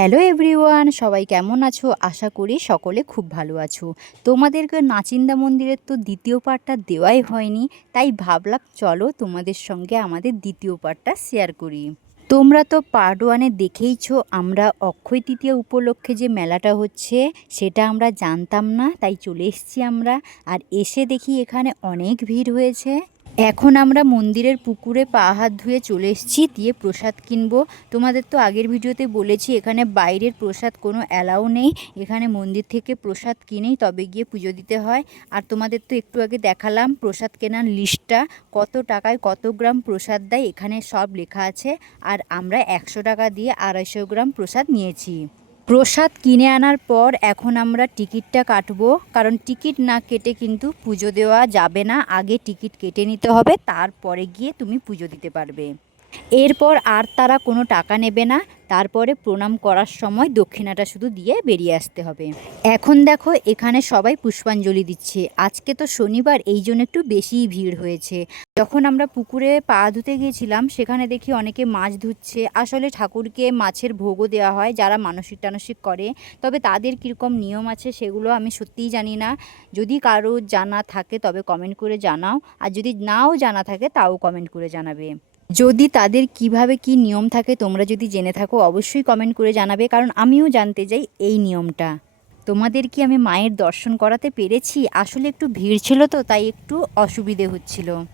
Hello everyone, সবাই কেমন আছো? আশা করি সকলে খুব ভালো আছো। তোমাদেরকে নাচিন্দা মন্দিরের তো দ্বিতীয় পার্টটা দেওয়াই হয়নি, তাই ভাবলাম চলো তোমাদের সঙ্গে আমাদের দ্বিতীয় পার্টটা শেয়ার করি। তোমরা তো পার্ট ওয়ানে দেখেইছো, আমরা অক্ষয় তৃতীয়া উপলক্ষে যে মেলাটা হচ্ছে, সেটা আমরা জানতাম না, তাই চলে এসেছি আমরা। আর এসে দেখি এখানে অনেক ভিড় হয়েছে। এখন আমরা মন্দিরের পুকুরে পা হাত ধুয়ে চলে এসেছি, দিয়ে প্রসাদ কিনবো। তোমাদের তো আগের ভিডিওতে বলেছি, এখানে বাইরের প্রসাদ কোনো অ্যালাউ নেই। এখানে মন্দির থেকে প্রসাদ কিনেই তবে গিয়ে পুজো দিতে হয়। আর তোমাদের তো একটু আগে দেখালাম, প্রসাদ কেনার লিস্টটা, কত টাকায় কত গ্রাম প্রসাদ দেয়, এখানে সব লেখা আছে। আর আমরা একশো টাকা দিয়ে আড়াইশো গ্রাম প্রসাদ নিয়েছি। প্রসাদ কিনে আনার পর এখন আমরা টিকিটটা কাটবো। কারণ টিকিট না কেটে কিন্তু পুজো দেওয়া যাবে না। আগে টিকিট কেটে নিতে হবে, তারপরে গিয়ে তুমি পুজো দিতে পারবে। এরপর আর তারা কোনো টাকা নেবে না। তারপরে প্রণাম করার সময় দক্ষিণাটা শুধু দিয়ে বেরিয়ে আসতে হবে। এখন দেখো এখানে সবাই পুষ্পাঞ্জলি দিচ্ছে। আজকে তো শনিবার, এই জন্য একটু বেশিই ভিড় হয়েছে। যখন আমরা পুকুরে পা ধুতে গিয়েছিলাম, সেখানে দেখি অনেকে মাছ ধুচ্ছে। আসলে ঠাকুরকে মাছের ভোগও দেওয়া হয়, যারা মানসিক টানসিক করে। তবে তাদের কীরকম নিয়ম আছে সেগুলো আমি সত্যিই জানি না। যদি কারও জানা থাকে তবে কমেন্ট করে জানাও। আর যদি নাও জানা থাকে, তাও কমেন্ট করে জানাবে। যদি তাদের কীভাবে কি নিয়ম থাকে তোমরা যদি জেনে থাকো, অবশ্যই কমেন্ট করে জানাবে। কারণ আমিও জানতে চাই এই নিয়মটা। তোমাদের কি আমি মায়ের দর্শন করাতে পেরেছি? আসলে একটু ভিড় ছিল তো, তাই একটু অসুবিধে হচ্ছিল।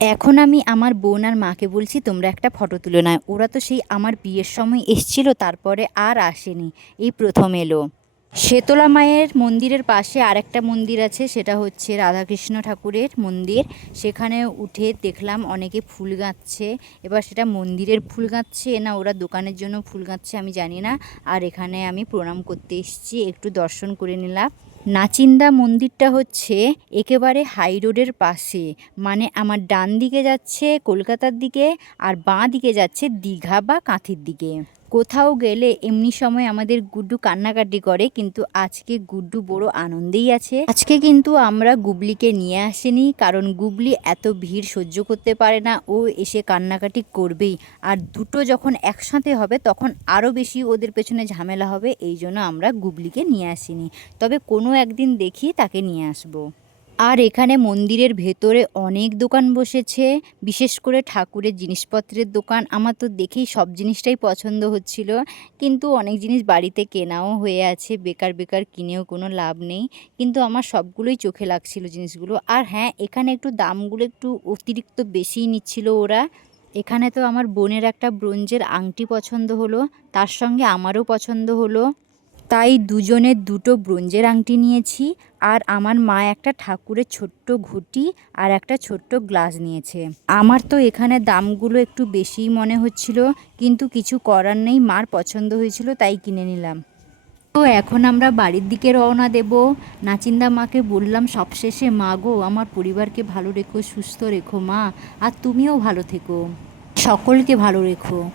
এখন আমি আমার বোন আর মাকে বলছি, তোমরা একটা ফটো তুলে নাও। ওরা তো সেই আমার বিয়ের সময় এসছিল, তারপরে আর আসেনি। এই প্রথম এলো। শেতলা মায়ের মন্দিরের পাশে আরেকটা মন্দির আছে, সেটা হচ্ছে রাধাকৃষ্ণ ঠাকুরের মন্দির। সেখানে উঠে দেখলাম অনেকে ফুল গাঁচ্ছে এবার সেটা মন্দিরের ফুল গাঁচ্ছে না ওরা দোকানের জন্য ফুল গাঁচ্ছে আমি জানি না। আর এখানে আমি প্রণাম করতে এসেছি, একটু দর্শন করে নিলাম। নাচিন্দা মন্দিরটা হচ্ছে একেবারে হাই রোডের পাশে। মানে আমার ডান দিকে যাচ্ছে কলকাতার দিকে আর বাঁ দিকে যাচ্ছে দীঘা বা কাঁথির দিকে। কোথাও গেলে এমনি সময় আমাদের গুড্ডু কান্নাকাটি করে, কিন্তু আজকে গুড্ডু বড় আনন্দেই আছে। আজকে কিন্তু আমরা গুবলিকে নিয়ে আসিনি, কারণ গুবলি এত ভিড় সহ্য করতে পারে না, ও এসে কান্নাকাটি করবেই। আর দুটো যখন একসাথে হবে, তখন আরও বেশি ওদের পেছনে ঝামেলা হবে, এই জন্য আমরা গুবলিকে নিয়ে আসিনি। তবে কোনো একদিন দেখি তাকে নিয়ে আসব। আর এখানে মন্দিরের ভেতরে অনেক দোকান বসেছে, বিশেষ করে ঠাকুরের জিনিসপত্রের দোকান। আমার তো দেখেই সব জিনিসটাই পছন্দ হচ্ছিল, কিন্তু অনেক জিনিস বাড়িতে কেনাও হয়ে আছে, বেকার বেকার কিনেও কোনো লাভ নেই। কিন্তু আমার সবগুলোই চোখে লাগছিল জিনিসগুলো। আর হ্যাঁ এখানে একটু দামগুলো একটু অতিরিক্ত বেশিই নিচ্ছিল ওরা। এখানে তো আমার বোনের একটা ব্রোঞ্জের আংটি পছন্দ হলো, তার সঙ্গে আমারও পছন্দ হলো। তাই দুজনের দুটো ব্রোঞ্জের আংটি নিয়েছি আর আমার মা একটা ঠাকুরের ছোট্ট ঘুটি আর একটা ছোট্ট গ্লাস নিয়েছে। আমার তো এখানে দামগুলো একটু বেশিই মনে হচ্ছিল, কিন্তু কিছু করার নেই, মার পছন্দ হয়েছিল, তাই কিনে নিলাম। তো এখন আমরা বাড়ির দিকে রওনা দেব। নাচিন্দা মাকে বললাম, সবশেষে মা গো, আমার পরিবারকে ভালো রেখো, সুস্থ রেখো মা, আর তুমিও ভালো থেকো। সকলকে ভালো রেখো।